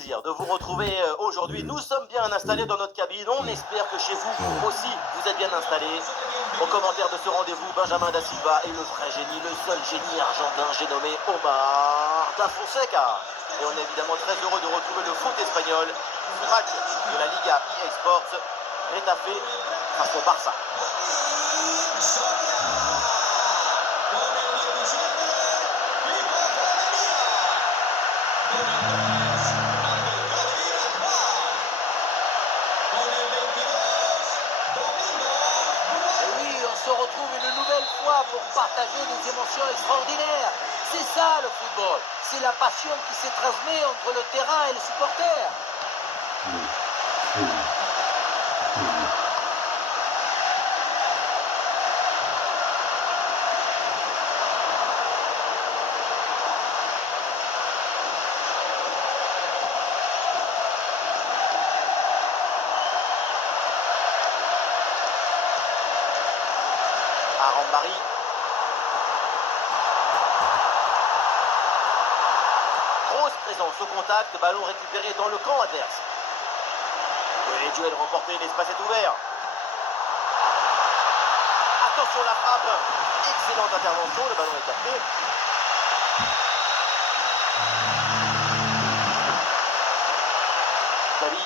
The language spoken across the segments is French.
plaisir de vous retrouver aujourd'hui. Nous sommes bien installés dans notre cabine. On espère que chez vous aussi, vous êtes bien installés. Au commentaire de ce rendez-vous, Benjamin da Silva et le vrai génie, le seul génie argentin, j'ai nommé Omar da Fonseca. Et on est évidemment très heureux de retrouver le foot espagnol. Ce match de la Liga EA Sports, Getafe face au Barça. Se retrouve une nouvelle fois pour partager des émotions extraordinaires. C'est ça le football, c'est la passion qui se transmet entre le terrain et les supporters. Arambari. Grosse présence au contact, ballon récupéré dans le camp adverse. Et duel remporté, l'espace est ouvert. Attention la frappe. Excellente intervention, le ballon est capté. Gavi.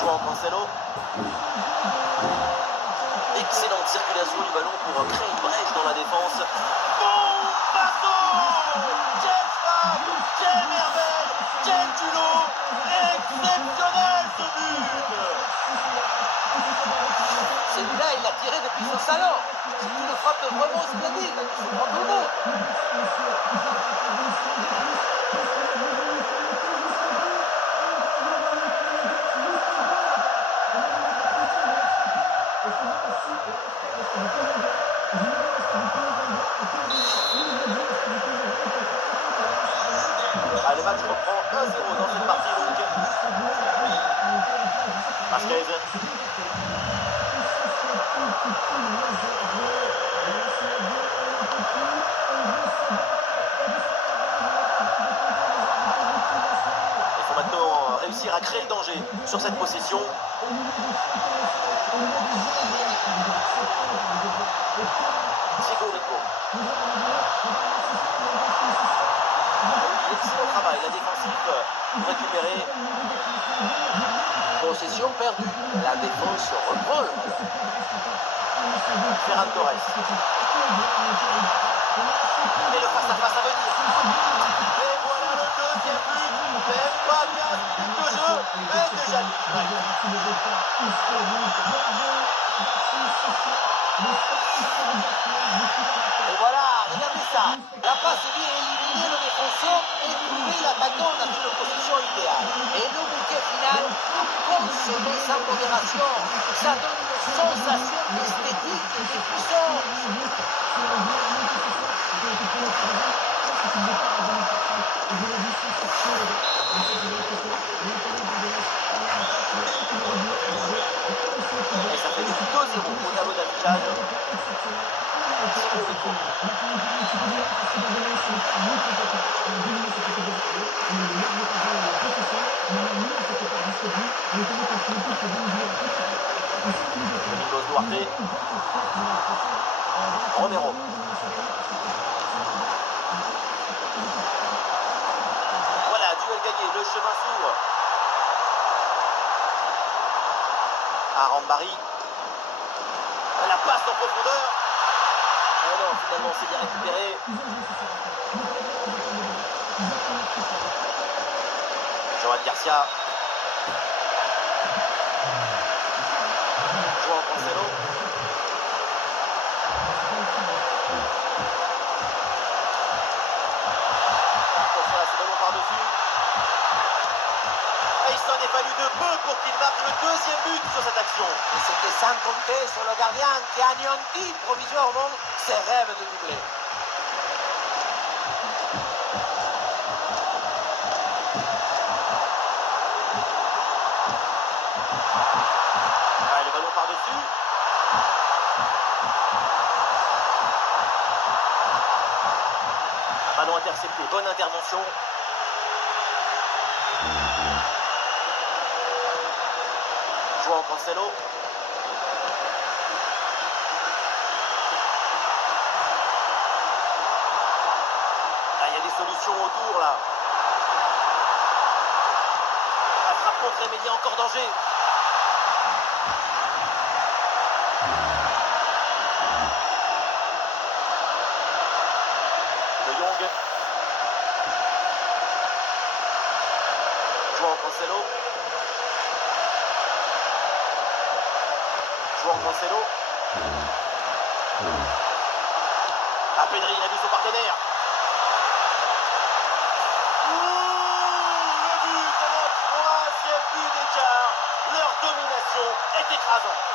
João Cancelo. Excellente circulation du ballon pour créer une brèche dans la défense. Bon passo! Quelle frappe! Quelle merveille! Quel culot! Exceptionnel ce but! Celui-là, il l'a tiré depuis son salon. C'est une frappe vraiment splendide, qui surprend tout le monde. Ah, le match reprend 1-0 dans cette partie donc. Vasquez. Il faut maintenant réussir à créer le danger sur cette possession. Thiago Rico. Excellent travail, la défensive récupérée. Possession perdue. La défense reprend le ballon. Ferran Torres. Et le face-à-face à venir. Et voilà le deuxième but. Même pas 15 minutes de jeu. Et déjà Et voilà, regardez ça. La passe vient éliminer le défenseur et trouver l'attaquant dans une position idéale. Et le bouquet final, consommé sans modération. Ça donne une sensation d'esthétique et de puissance. Et ça fait 2-0 au tableau d'affichage. Domingos Duarte. Romero. Voilà, duel gagné, le chemin s'ouvre. Arambari. La passe en profondeur. Oh non, finalement c'est bien récupéré. Joan Garcia. João Cancelo. Attention là, ce ballon par-dessus. Et il s'en est fallu de peu pour qu'il marque le deuxième but sur cette action. Et c'était sans compter sur le gardien qui a anéanti provisoirement ses rêves de doubler. Ouais, le ballon par-dessus. Ballon intercepté bonne intervention. João Cancelo. Ah, il y a des solutions autour là. La frappe contre Emelia, encore danger. De Jong. João Cancelo. João Cancelo. Ah, Pedri, il a vu son partenaire. Le but, le troisième but d'écart. Leur domination est écrasante.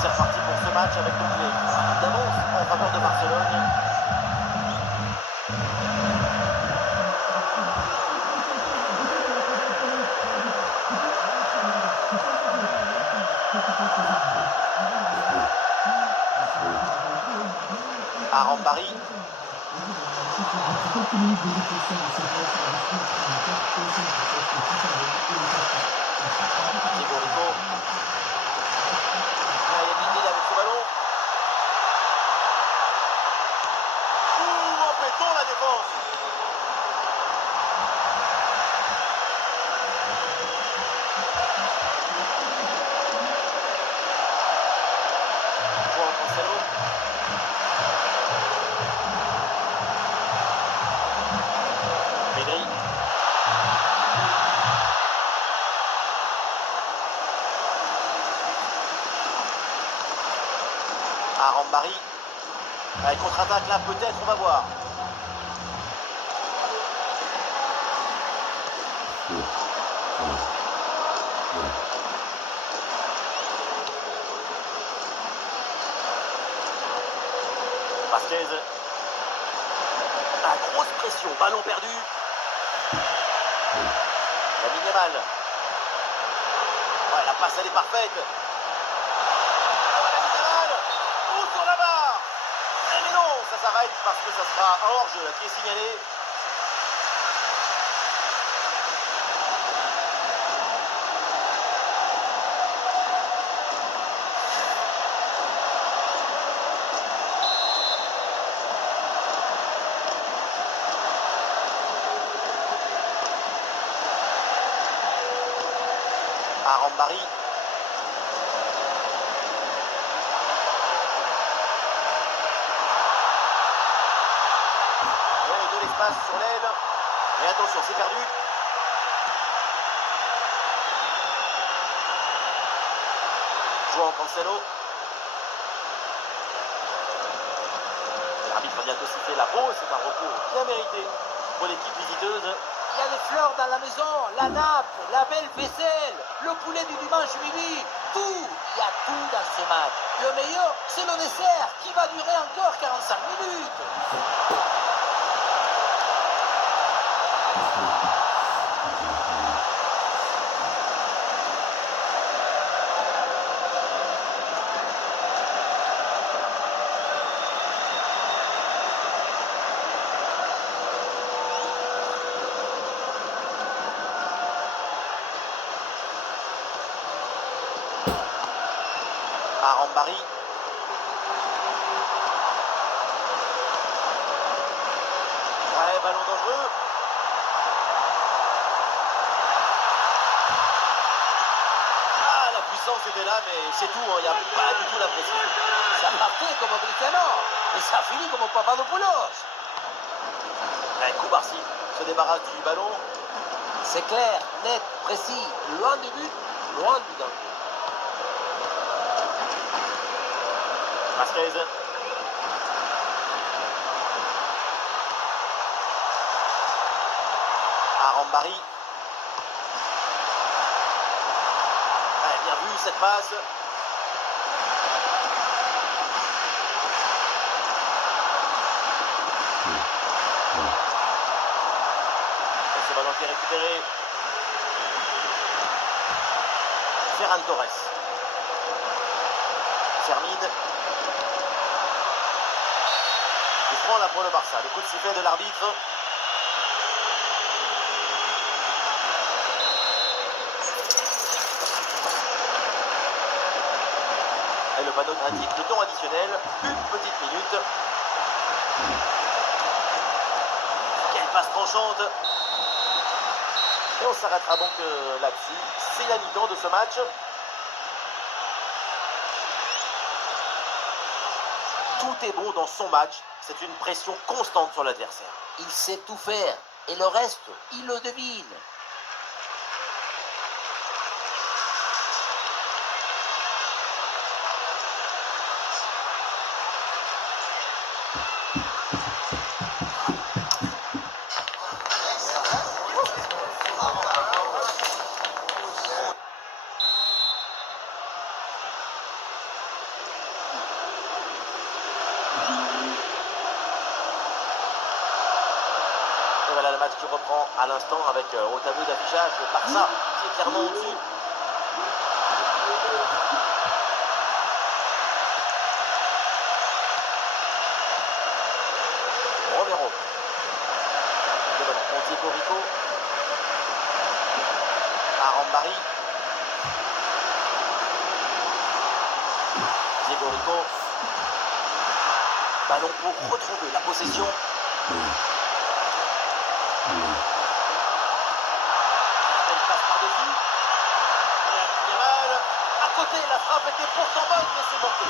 C'est reparti pour ce match avec donc les d'avance en faveur de Barcelone. Arambari. Diego Rico. Il y a Miguel avec ce ballon. En béton la défense. João Cancelo. Pedri. Arambari. Allez, contre-attaque là, peut-être, on va voir. Vasquez. Ah, grosse pression, ballon perdu. Lamine Yamal. Ouais, la passe elle est parfaite. Lamine Yamal. Ou sur la barre. Mais non, ça s'arrête parce que ça sera hors-jeu qui est signalé. Arambari. Ouais, de l'espace sur l'aile. Mais attention, c'est perdu. João Cancelo. L'arbitre vient de siffler la pause. C'est un repos bien mérité pour l'équipe visiteuse. Il y a des fleurs dans la maison, la nappe, la belle vaisselle, le poulet du dimanche midi, tout. Il y a tout dans ce match. Le meilleur, c'est le dessert qui va durer encore 45 minutes. Arambari. Ouais, ballon dangereux. Ah, la puissance était là, mais c'est tout, il n'y a pas du tout la pression. Ça partait comme Cristiano, et ça finit comme Papadopoulos. Ouais, Koubarsi se débarrasse du ballon. C'est clair, net, précis, loin du but, loin du danger. Vasquez. Arambari. cette passe. Et ce ballon qui est récupéré. Ferran Torres. Sermine. Il prend là pour le Barça. Le coup de sifflet de l'arbitre. Et le panneau indique le temps additionnel, une petite minute. Quelle passe tranchante. Et on s'arrêtera donc là-dessus. C'est la mi-temps de ce match. Tout est bon dans son match. C'est une pression constante sur l'adversaire. Il sait tout faire. Et le reste, il le devine. Et voilà le match qui reprend à l'instant avec au tableau d'affichage le Barça qui est clairement au-dessus. Romero. Le ballon pour Diego Rico. Arambari. Diego Rico. Ballon pour retrouver la possession. Elle passe par-dessus. Et la Yamal. À côté, la frappe était pourtant bonne, mais c'est manqué.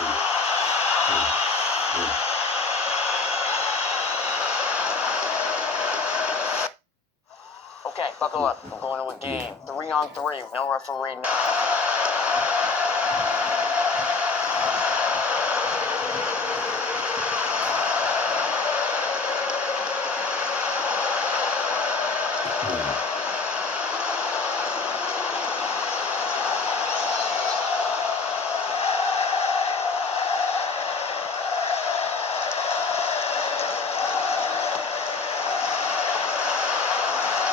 Okay, buckle up. We're going to a game. 3-on-3. No referee. No.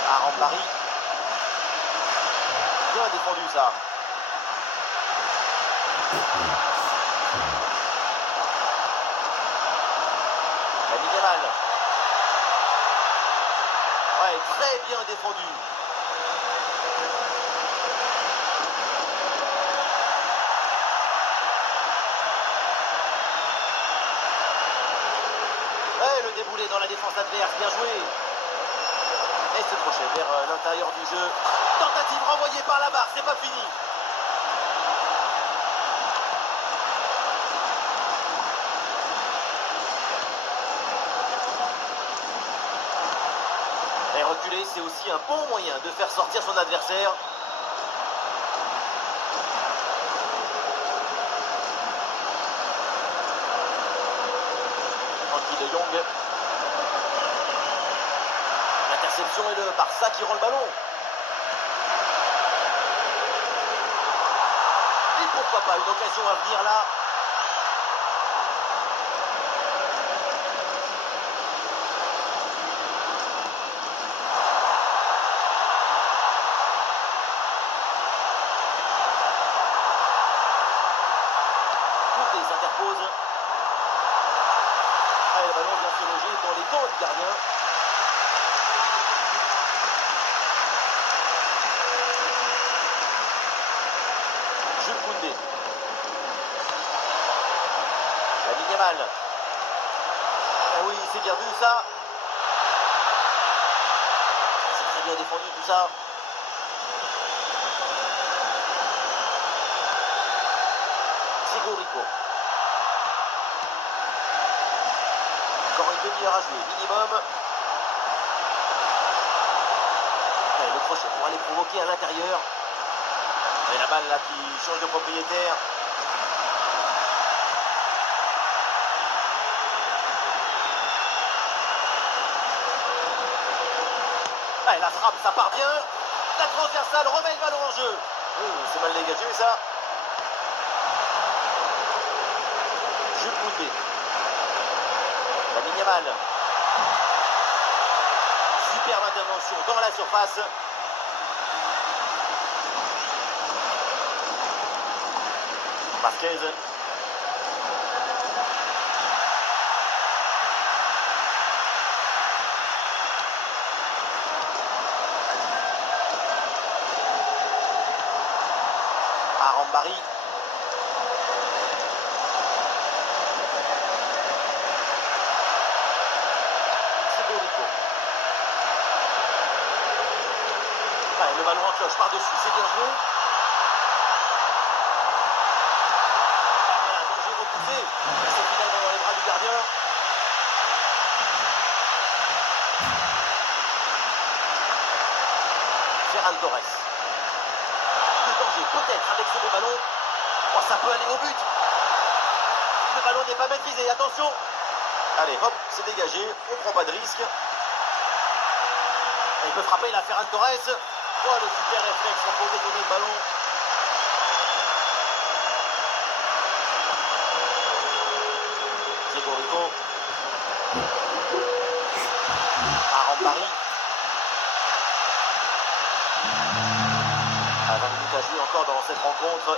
Arambari. Bien défendu ça. Lamine Yamal. Ouais, très bien défendu. Ouais, le déboulé dans la défense adverse, bien joué. Et se crochet vers l'intérieur du jeu. Tentative renvoyée par la barre, c'est pas fini. Et reculer, c'est aussi un bon moyen de faire sortir son adversaire. Frankie de Jong. L'interception et le Barça qui rend le ballon. Et pourquoi pas une occasion à venir là. Couté s'interpose. Et le ballon vient se loger dans les dents du gardien. Jules Koundé. Lamine Yamal. Ah oui, c'est bien vu ça. C'est très bien défendu tout ça. Diego Rico. Encore une demi-heure à jouer, minimum. Et le crochet pour aller provoquer à l'intérieur. Et la balle là qui change de propriétaire. Ah, et la frappe, ça part bien. La transversale remet le ballon en jeu. Oh, c'est mal dégagé ça. anticiper. Lamine Yamal. Superbe intervention dans la surface. Vasquez. Arambari. Segurico. Allez, le ballon en cloche par-dessus, c'est bien joué. Voilà, danger repoussé. C'est finalement dans les bras du gardien. Ferran Torres. Le danger peut-être avec ce bon ballon. Oh, ça peut aller au but. Le ballon n'est pas maîtrisé, attention. Allez, hop, c'est dégagé, on prend pas de risque. Et il peut frapper la Ferran Torres. Oh, le super réflexe pour détourner le ballon. Diego Rico. Arambari. À 20 minutes à jouer encore dans cette rencontre.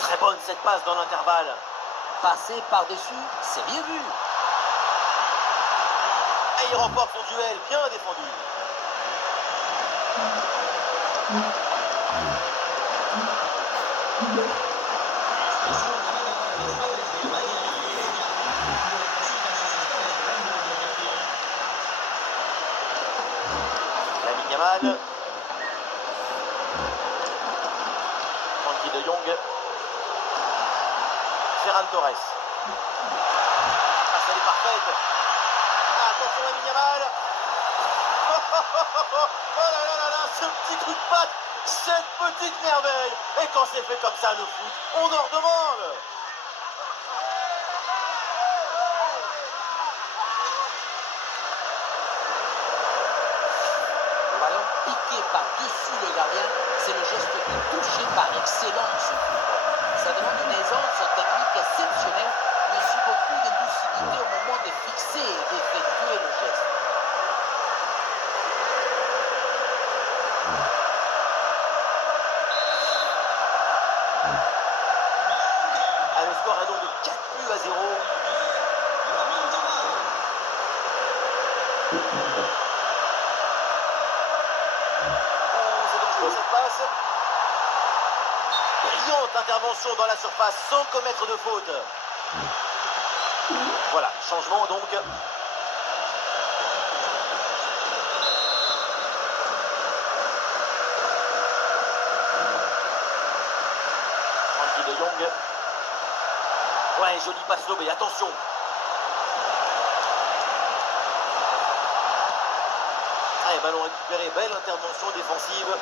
Très bonne cette passe dans l'intervalle. Passer par-dessus, c'est bien vu. Et il remporte son duel, bien défendu. Lamine Yamal. Frankie de Jong. Ferran Torres. Ah, ça est parfaite. Ah, attention Lamine Yamal. Oh là là là là, ce petit coup de patte, cette petite merveille. Et quand c'est fait comme ça, le foot, on en redemande. Le ballon piqué par-dessus le gardien, c'est le geste de toucher par excellence au football. Ça demande une aisance technique exceptionnelle, mais aussi beaucoup de lucidité au moment de fixer et d'effectuer le geste. Ah, le score est donc de 4-0. Oh, c'est dangereux cette passe. Brillante intervention dans la surface sans commettre de faute. Voilà, changement donc. Frankie de Jong. Ouais, joli passe lobé, attention. Allez, ballon récupéré, belle intervention défensive.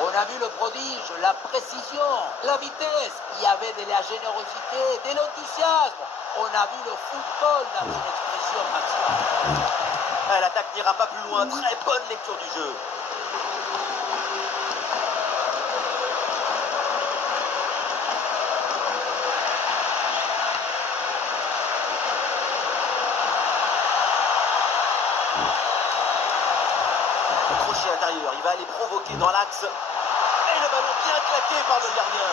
On a vu le prodige, la précision, la vitesse. Il y avait de la générosité, de l'enthousiasme. On a vu le football dans son expression maximale. Ah, l'attaque n'ira pas plus loin, très bonne lecture du jeu. Crochet intérieur, il va aller provoquer dans l'axe. Et le ballon bien claqué par le gardien.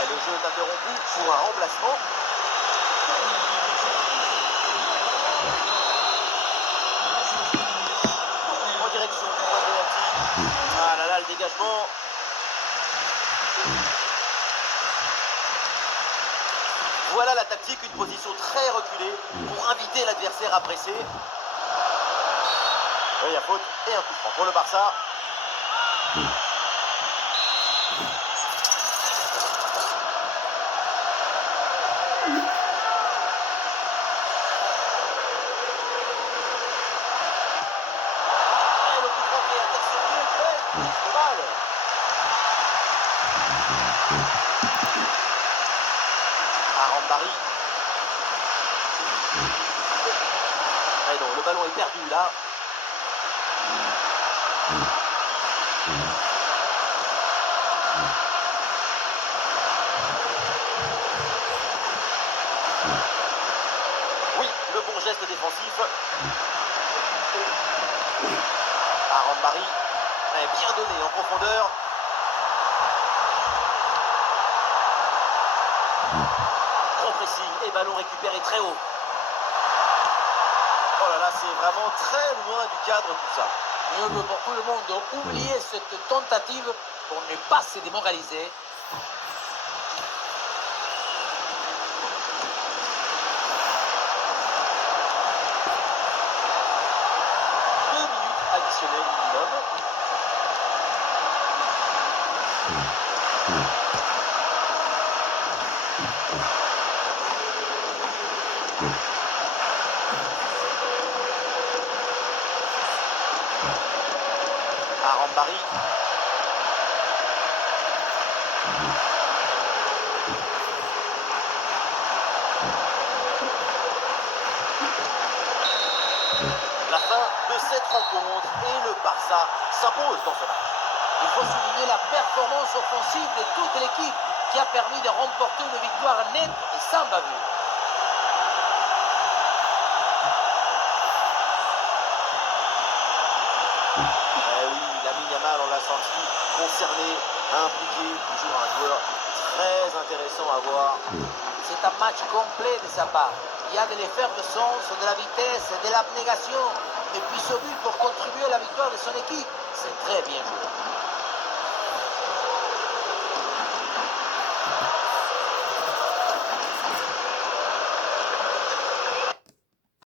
Et le jeu est interrompu pour un remplacement. En direction du point de pénalty. Ah là là, le dégagement. Voilà la tactique, une position très reculée pour inviter l'adversaire à presser. Il y a faute et un coup franc pour le Barça. Et le coup franc qui est intercepté. Le Carvajal. Arambari. Et non, le ballon est perdu là. Oui, le bon geste défensif. Arambari. Bien donné en profondeur. Gros pressing et ballon récupéré très haut. Oh là là, c'est vraiment très loin du cadre tout ça. Mieux vaut pour tout le monde oublier cette tentative pour ne pas se démoraliser. Additionnel minimum. Arambari. La fin de cette rencontre et le Barça s'impose dans ce match. Il faut souligner la performance offensive de toute l'équipe qui a permis de remporter une victoire nette et sans bavure. Oui, Lamine Yamal, on l'a senti concerné, impliqué, toujours un joueur très intéressant à voir. C'est un match complet de sa part. Il y a de l'effervescence, de la vitesse, de l'abnégation. Et puis ce but pour contribuer à la victoire de son équipe. C'est très bien joué.